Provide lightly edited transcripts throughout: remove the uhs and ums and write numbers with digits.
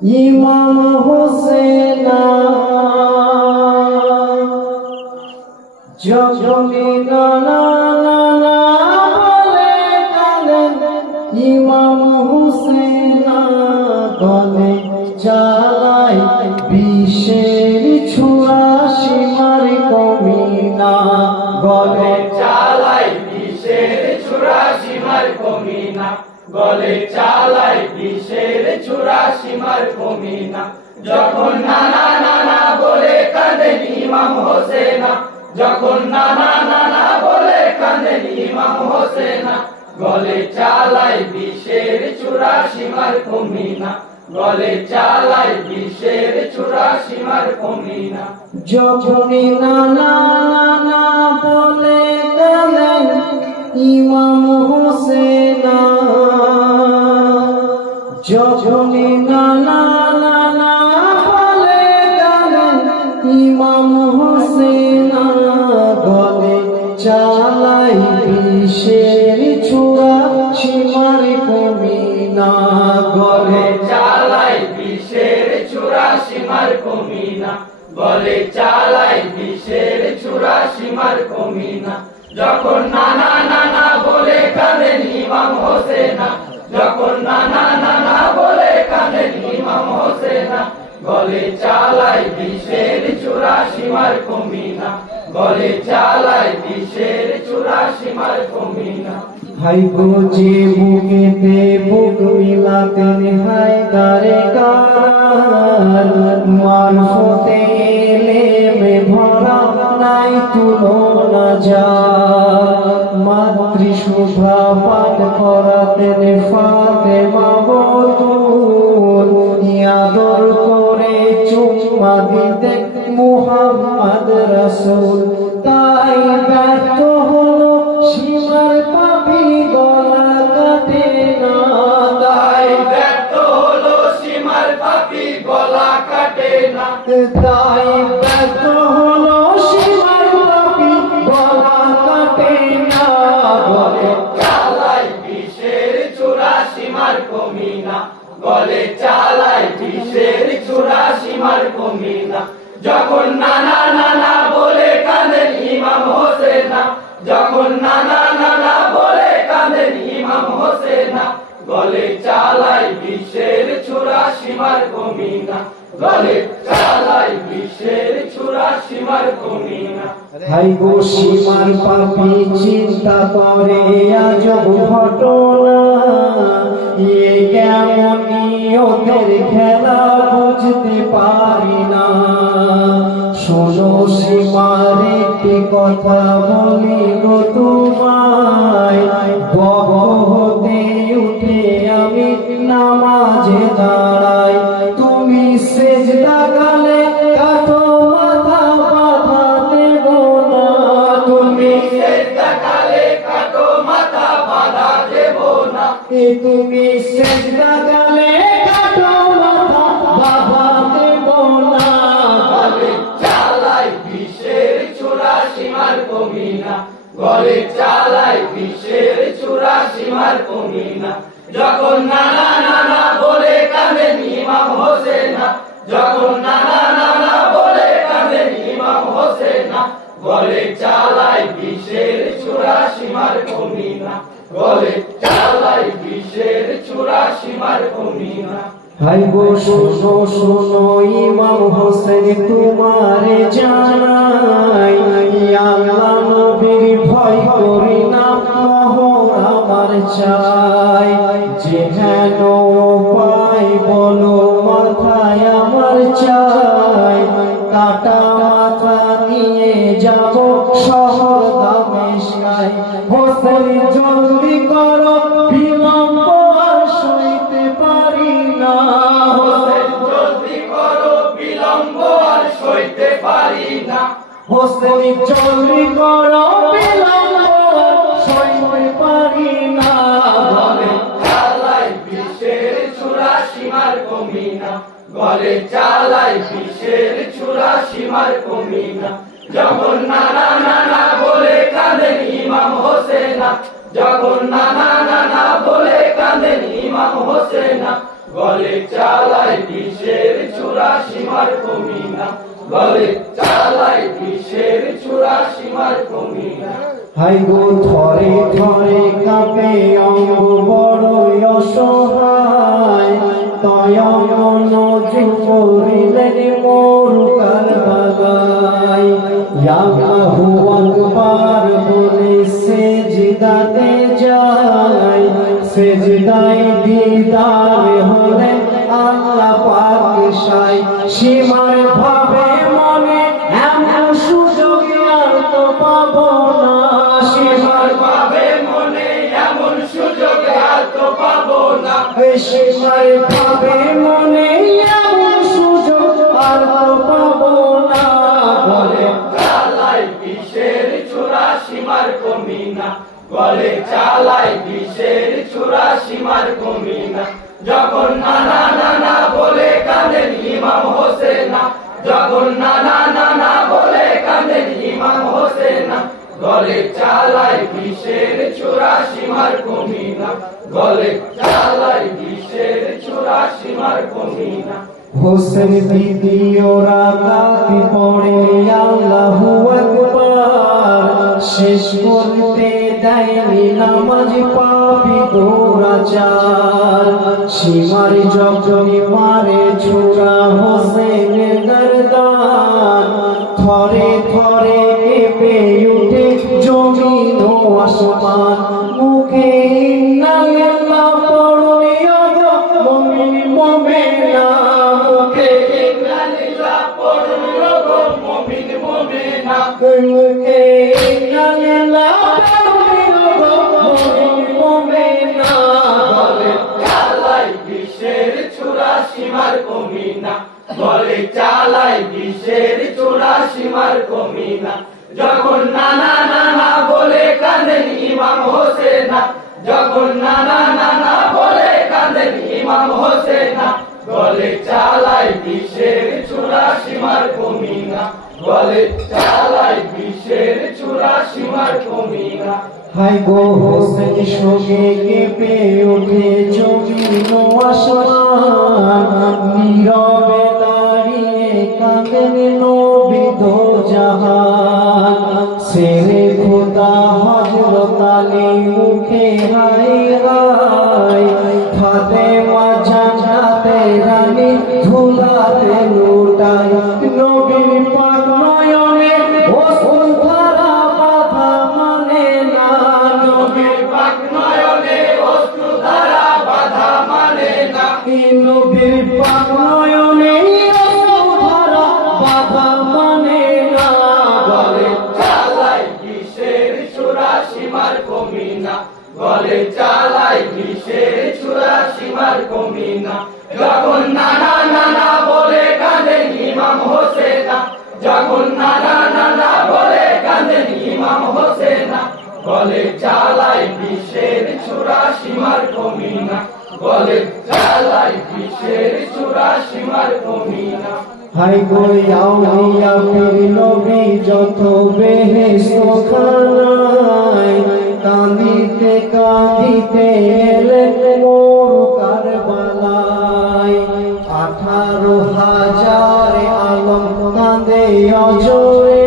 ইমাম হোসেন যখনই নানা নানা বলে কাঁদেন, ইমাম হোসেন গলে চালায় বিষের ছুরা, সীমার কমিনা গলে চালায় বিষের ছুরা, সীমার কমিনা। গলে চালায় বিষের ছুরা, সীমার কমিনা। যখন নানা নানা বলে কাঁদেন ইমাম হোসেন, যখন নানা নানা বলে কাঁদেন ইমাম হোসেন, গলে চালায় বিষের ছুরা, সীমার কমিনা। গলে চালায় বিষের ছুরা, সীমার কমিনা। যখনই নানা নানা বলে কাঁদেন ইমাম হোসেন, যখনই নানা নানা বলে কাঁদেন ইমাম হোসেন, গলে চালায় বিষের ছুরা, সীমার কমিনা। গলে চালায় বিষের ছুরা, সীমার কমিনা। গলে চালায় বিষের ছুরা, সীমার কমিনা। যখন নানা নানা বলে কাঁদেন ইমাম হোসেন, যখন নানা নানা বলে কাঁদেন ইমাম হোসেন, গলে চালায় বিষের ছুরা, সীমার কমিনা। গলে চালায় বিষের ছুরা, সীমার কমিনা। হাই গো যে বুকেতে বুক মিলাতেন হায়দারে কার, মারফতে এলেমে ভরা নাই তুলনা যার। মাতৃশোভা পাঠ করাতেন ফাতেমা বতুল, আদর করে চুম্মা দিতেন মুহাম্মদ রাসূল। তাই ব্যর্থ হলো সীমার পাপী, গলা কাটে না। তাই ব্যর্থ হলো সীমার পাপী, গলা কাটে না। তাই ব্যর্থ হলো সীমার পাপী, গলা কাটে না। গলে চালায় বিষের ছুরা, সীমার কমিনা। গলে চালায় বিষের ছুরা, সীমার কমিনা। যখন নানা নানা বলে কাঁদেন ইমাম হোসেন, যখন নানা নানা বলে কাঁদেন ইমাম হোসেন, গলে চালায় বিষের ছুরা, সীমার কমিনা। গলে চালায় বিষের ছুরা, সীমার কমিনা। হাই গো সীমার পাপী চিন্তা করে আজব ঘটনা, এ কেমন নিয়তের খেলা বুঝতে পারি না। শোনো সীমার একটি কথা বলি গো তোমায়, বহ হতে উঠে আমি নামাজে দাঁড়াই। তুমি সেজদা গালে কাটো মাথা, বাধা দেব না। তুমি সেজদা কালে কাটো মাথা, বাধা দেব না। তুমি সেজদা গালে কাটো মাথা, বাধা দেব না। গলে চালায় বিষের ছুরা, সীমার কমিনা। গলে চালায় বিষের ছুরা, সীমার কমিনা। যখন নানা নানা বলে কাঁদেন ইমাম হোসেন, যখন নানা নানা বলে কাঁদেন ইমাম হোসেন, গলে চালায় বিষের ছুরা, সীমার কমিনা। গলে চালায় বিষের ছুরা, সীমার কমিনা। হাই গো শোনো শোনো ইমাম হোসেন তোমারে জানাই, আল্লাহ নবীর ভয় করি না, মোহর আমার চাই। যেহেন উপায় বলো মাথায় আমার চাই, কাটা মাথা নিয়ে যাব শহর দামেস্কায়। হোসেন জলদি করো, বিলম্ব আর সইতে পারি না। হোসেন জলদি করো, বিলম্ব আর সইতে পারি না। হোসেন জলদি করো, বিলম্ব আর সইতে পারি না। গলে চালায় বিষের ছুরা, সীমার কমিনা। গলে চালায় বিষের ছুরা, সীমার কমিনা। যখন নানা নানা বলে কাঁদেন ইমাম হোসেন, যখন নানা নানা বলে কাঁদেন ইমাম হোসেন, গলে চালায় বিষের ছুরা সীমার কমিনা, গলে চালায় বিষের ছুরা সীমার কমিনা। হাই গো থরে থরে কাঁপে অঙ্গ বড়ই অসহায়, তয়মন জুফরিলেন মোর কারবালায়। ইয়াল্লাহু আকবার বলে সেজদাতে যায়, সেজদায় দিদার হলে আল্লাহ পাক সাই। সীমার ভাবে মনে এমন সুযোগ আর তো পাবো না, সীমার পাবে মনে এমন সুযোগ আর তো পাবো না। সীমার ভাবে মনে এমন সুযোগ আর তো পাবো না। গলে চালায় বিষের ছুরা সীমার কমিনা, গলে চালায় বিষের ছুরা সীমার কমিনা। যখন নানা নানা বলে কাঁদেন ইমাম হোসেনা, যখন নানা নানা বলে কাঁদেন ইমাম হোসেনা। গলে চালায় বিষের ছুরা সীমার কমিনা, গলে চালায় বিষের ছুরা সীমার কমিনা। হোসেন দ্বিতীয় রাকাত পড়ে আল্লাহু আকবার, শেষ করতে দেয়নি নামাজ পাপী দুরাচার। সীমার যখনই মারে ছুরা হোসেনের গর্দান, থরে থরে কেঁপে উঠে জমিন ও আসমান। মুখে ইন্না লিল্লাহ পড়ুনি ওগো মুমিন মুমিনা, মুখে ইন্না লিল্লাহ পড়ুন ওগো মুমিন মুমিনা। মুখে ইন্না লিল্লাহ পড়ুনি ওগো মুমিন মুমিনা। গলে চালায় বিষের ছুরা সীমার কমিনা, গলে চালায় বিষের ছুরা সীমার কমিনা। যখন নানা নানা বলে কাঁদেন ইমাম হোসেনা, যখন নানা নানা বলে কাঁদেন ইমাম হোসেনা। গলে চালায় বিষের ছুরা সীমার কমিনা, গলে চালায় বিষের ছুরা সীমার কমিনা। হাই গো হোসেন শোকে কেঁপে ওঠে জমিন ও আসমান, নীরবে দাঁড়িয়ে কাঁদেন নবী দো জাহান। শেরে খোদা হযরত আলী মুখে হায় হায়, ফাতেমা জান্নাতে রানী ধুলাতে লুটায়। নবীর পাক নয়নে অশ্রুধারা বাধা মানে না, নবীর পাক নয়নে অশ্রুধারা বাধা মানে না। নবীর পাক নয়নে অশ্রুধারা বাধা মানে না। গলে চালায় বিষের ছুরা সীমার কমিনা, গলে চালায় বিষের ছুরা সীমার কমিনা। যখন নানা নানা বলে কাঁদেন ইমাম হোসেনা, যখন নানা নানা বলে কাঁদেন ইমাম হোসেনা। গলে চালায় বিষের ছুরা সীমার কমিনা, গলে চালায় বিষের ছুরা সীমার কমিনা। হাই গো আউলিয়া পীর নবী যত বেহেশত খানায়, কাঁদিতে কাঁদিতে এলেন মোর কারবালায়। 18,000 আলম কাঁদে অজরে,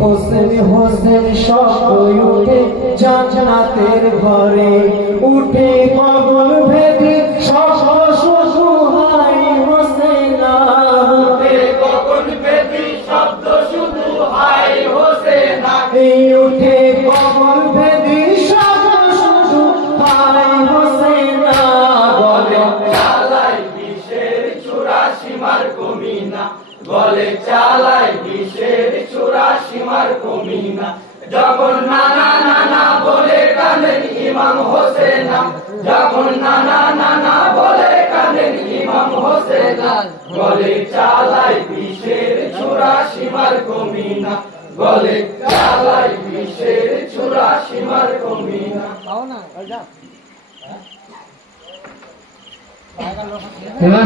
হোসেন হোসেন শব্দ উঠে জান্নাতের ঘরে। উঠে গগন ভেদি শব্দ শুধু হাই হোসেনা, উঠে গগন ভেদি শব্দ শুধু হায় হোসেনা। এই উঠে গগন ভেদি শব্দ শুধু হাই হোসেনা। গলে চালায় বিষের ছুরা সীমার কমিনা, গলে চালায় বিষের ছুরা সীমার কমিনা। যখন নানা নানা বলে কাঁদেন ইমাম হোসেনা, যখন নানা নানা বলে কাঁদেন ইমাম হোসেনা। গলে চালায় বিষের ছুরা সীমার কমিনা, গলে চালায় বিষের ছুরা সীমার কমিনা। এবার